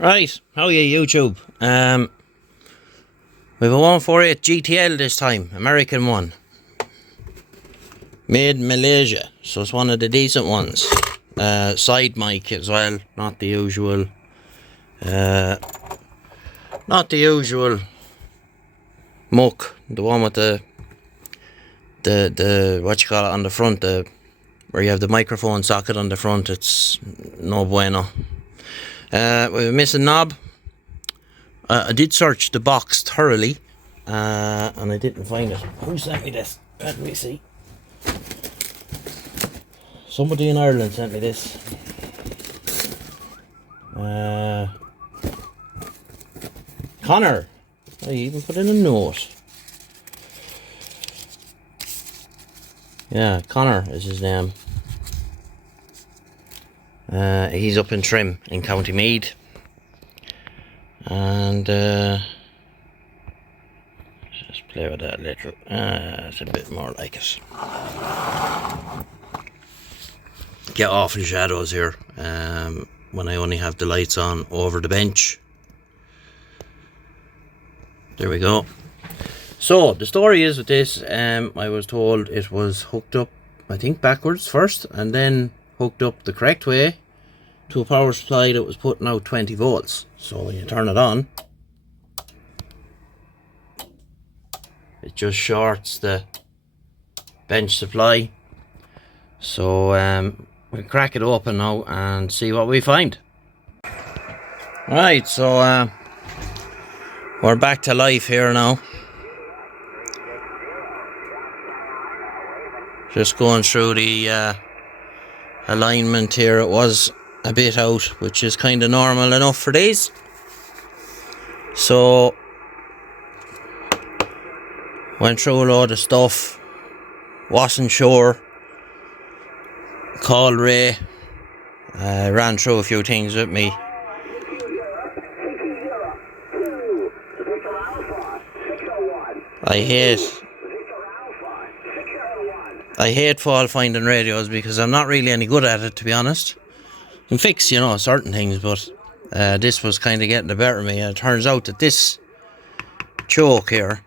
Right, how are you, YouTube? We've a 148 GTL this time, American one. Made in Malaysia, so it's one of the decent ones. Side mic as well, not the usual. Not the usual muck, the one with the what you call it on the front, where you have the microphone socket on the front. It's no bueno. We're missing knob. I did search the box thoroughly, and I didn't find it. Who sent me this? Let me see. Somebody in Ireland sent me this. Conor. I even put in a note. Yeah, Conor is his name. He's up in Trim in County Meath. And just play with that a little. It's a bit more like it. Get off in shadows here when I only have the lights on over the bench. There we go. So the story is with this, I was told it was hooked up, I think backwards first, and then hooked up the correct way to a power supply that was putting out 20 volts. So when you turn it on, it just shorts the bench supply. So we'll crack it open now and see what we find. Right, so we're back to life here now. Just going through the alignment here. It was a bit out, which is kind of normal enough for these. So went through a load of stuff, wasn't sure, called Ray, ran through a few things with me. I hate fault finding radios because I'm not really any good at it, to be honest. I can fix, certain things, but this was kind of getting the better of me. And it turns out that this choke here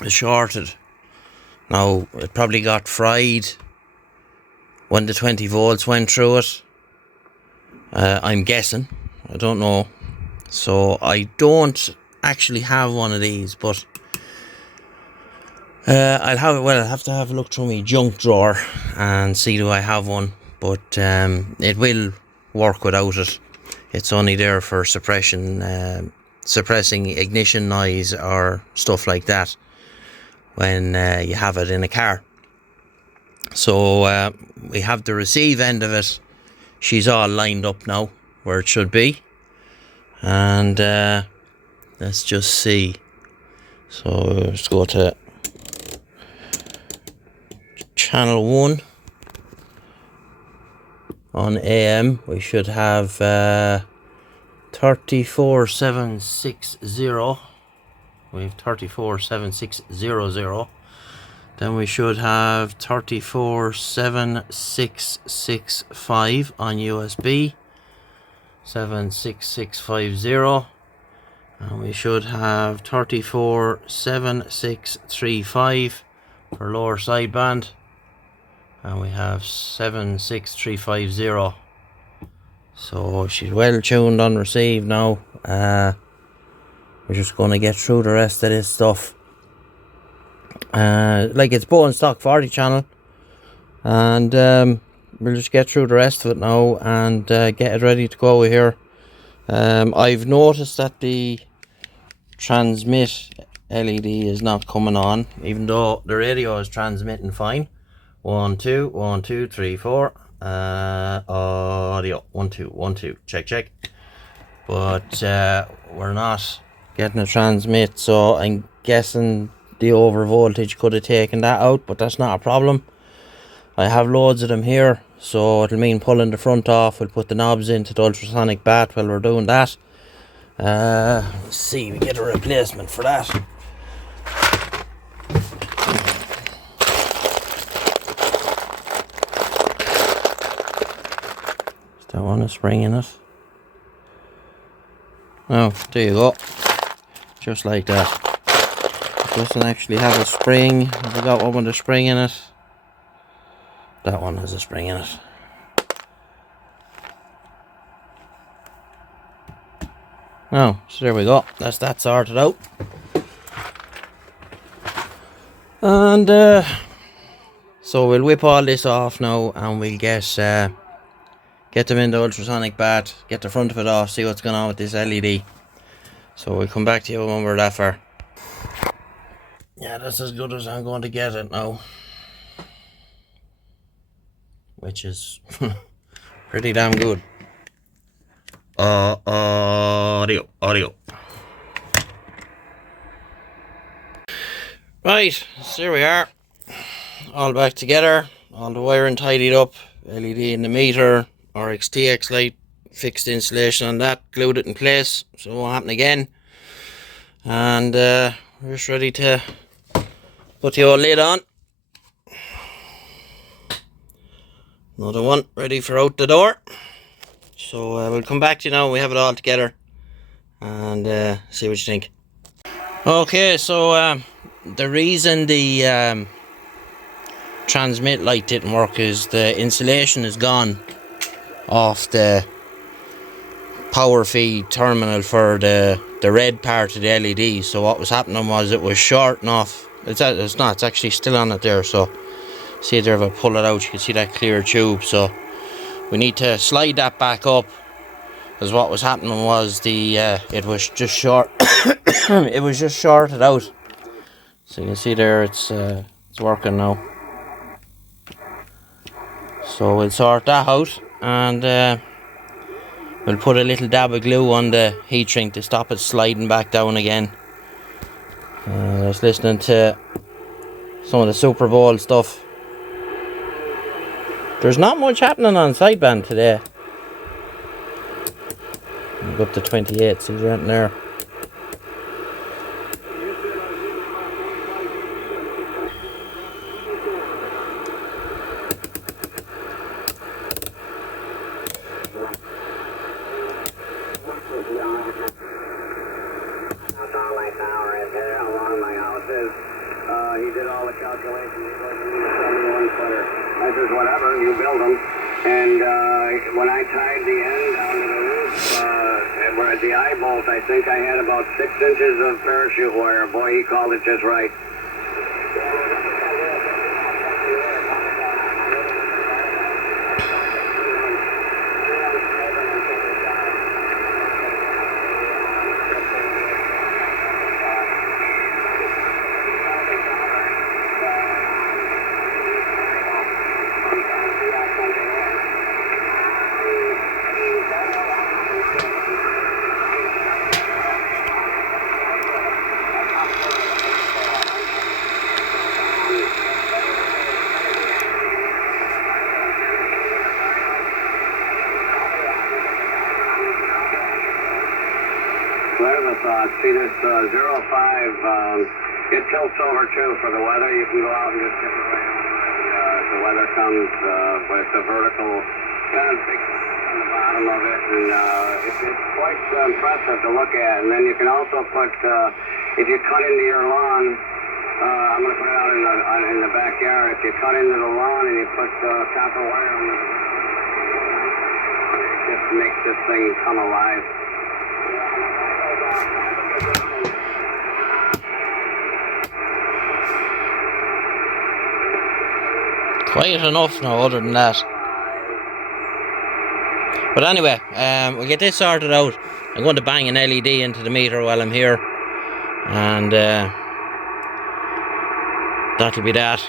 is shorted. Now, it probably got fried when the 20 volts went through it. I'm guessing. I don't know. So I don't actually have one of these, but I'll have to have a look through my junk drawer and see do I have one. But it will work without it. It's only there for suppressing ignition noise or stuff like that when you have it in a car. So we have the receive end of it. She's all lined up now where it should be. And let's just see. So let's go to channel 1 on AM. We should have 34760. We have 34760. Then we should have 3476665 on USB. 76650. And we should have 3476635 for lower sideband. And we have 76350. So she's well tuned on receive now. We're just going to get through the rest of this stuff. Like it's bone stock 40 channel. And we'll just get through the rest of it now and get it ready to go here. I've noticed that the transmit LED is not coming on, even though the radio is transmitting fine. 1 2 1 2 3 4. Audio 1 2 1 2. Check. But we're not getting a transmit, so I'm guessing the over voltage could have taken that out, but that's not a problem. I have loads of them here, so it'll mean pulling the front off. We'll put the knobs into the ultrasonic bat while we're doing that. Let's see, we get a replacement for that. Is that one a spring in it? Oh, there you go. Just like that. It doesn't actually have a spring. Have I got one with a spring in it? That one has a spring in it. Oh, so there we go. That's that sorted out. And so we'll whip all this off now, and we'll get them in the ultrasonic bath, get the front of it off, see what's going on with this LED. So we'll come back to you when we're that far. Yeah, that's as good as I'm going to get it now. Which is pretty damn good. Audio. Right, so here we are. All back together. All the wiring tidied up. LED in the meter. RXTX light. Fixed insulation on that. Glued it in place so it won't happen again. And we're just ready to put the old lid on. Another one ready for out the door. So we'll come back to you now when we have it all together and see what you think. Okay, so the reason the transmit light didn't work is the insulation is gone off the power feed terminal for the red part of the LED. So what was happening was it was shorting off. It's not, it's actually still on it there. So see there, if I pull it out you can see that clear tube. So we need to slide that back up, because what was happening was the it was just short it was just shorted out. So you can see there it's working now. So we'll sort that out, and we'll put a little dab of glue on the heat shrink to stop it sliding back down again. I was listening to some of the Super Bowl stuff. There's not much happening on sideband today. Go up to 28, see there anything there. He did all the calculations. He goes, you need a 71 footer. I says, whatever, you build them. And when I tied the end down to the roof, where at the eye bolt, I think I had about 6 inches of parachute wire. Boy, he called it just right. There's a thought. See this 05, it tilts over too for the weather. You can go out and just tip it right on the weather comes, but it's a vertical kind of big on the bottom of it, and it's quite impressive to look at. And then you can also put, if you cut into your lawn, I'm going to put it out in the backyard. If you cut into the lawn and you put copper wire on it, it just makes this thing come alive. Quiet enough now, other than that. But anyway, we'll get this sorted out. I'm going to bang an LED into the meter while I'm here, and that'll be that.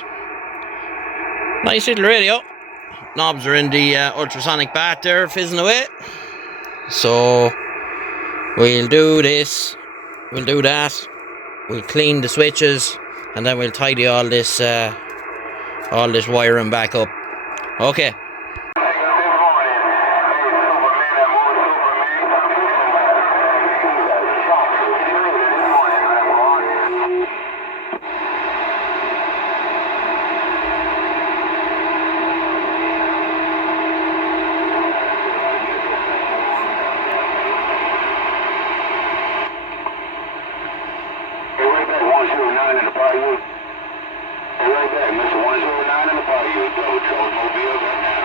Nice little radio. Knobs are in the ultrasonic bath there, fizzing away. So we'll do this, we'll do that, we'll clean the switches, and then we'll tidy all this wiring back up. Okay. Bayou. Hey, right back, Mr. 109 in the Bayou. Double trouble mobile right now.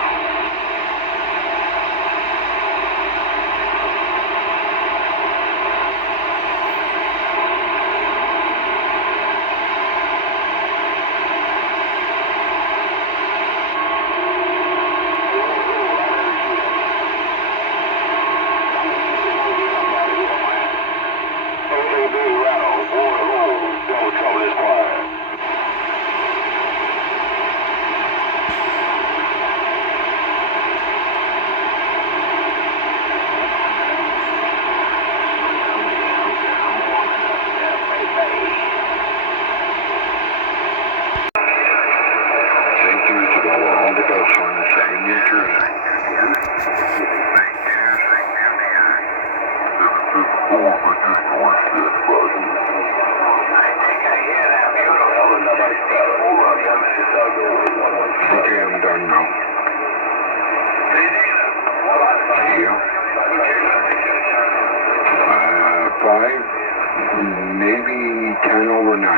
Maybe 10 over 9. You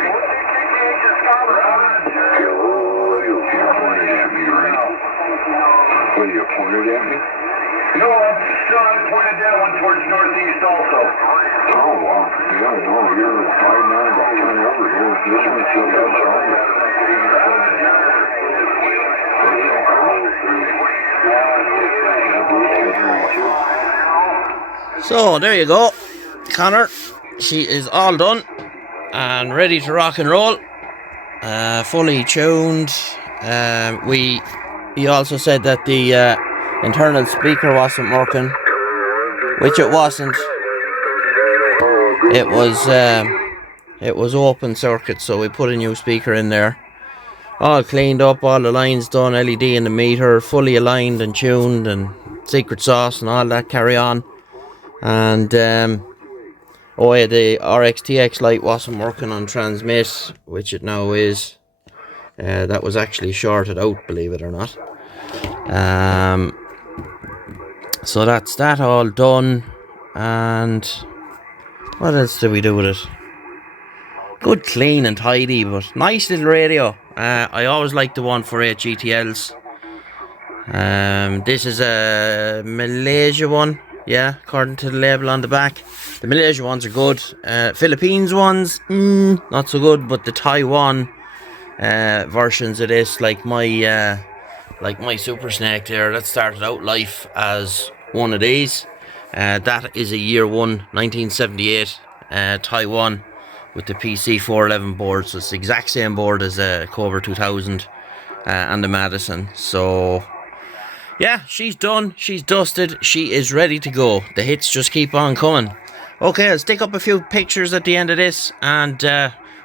pointed at me, right? Well, you pointed at me? No, Sean pointed that one towards northeast also. Oh, wow. Yeah, no, you're 5'9", about 10 over here. This one still got stronger. So, there you go. Conor, she is all done and ready to rock and roll. Fully tuned. He also said that the internal speaker wasn't working, which it wasn't. It was open circuit, so we put a new speaker in there. All cleaned up, all the lines done, LED in the meter, fully aligned and tuned, and secret sauce and all that carry on. And oh yeah, the RXTX light wasn't working on transmit, which it now is. That was actually shorted out, believe it or not. So that's that all done. And what else did we do with it? Good, clean and tidy, but nice little radio. I always like the 148 GTLs. This is a Malaysia one, yeah, according to the label on the back. The Malaysia ones are good. Philippines ones, not so good. But the Taiwan versions of this, like my Super Snake there, that started out life as one of these. That is a year one, 1978 Taiwan with the PC 411 board. So it's the exact same board as a Cobra 2000 and the Madison. So yeah, she's done, she's dusted, she is ready to go. The hits just keep on coming. Okay, I'll stick up a few pictures at the end of this, and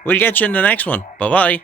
we'll get you in the next one. Bye bye.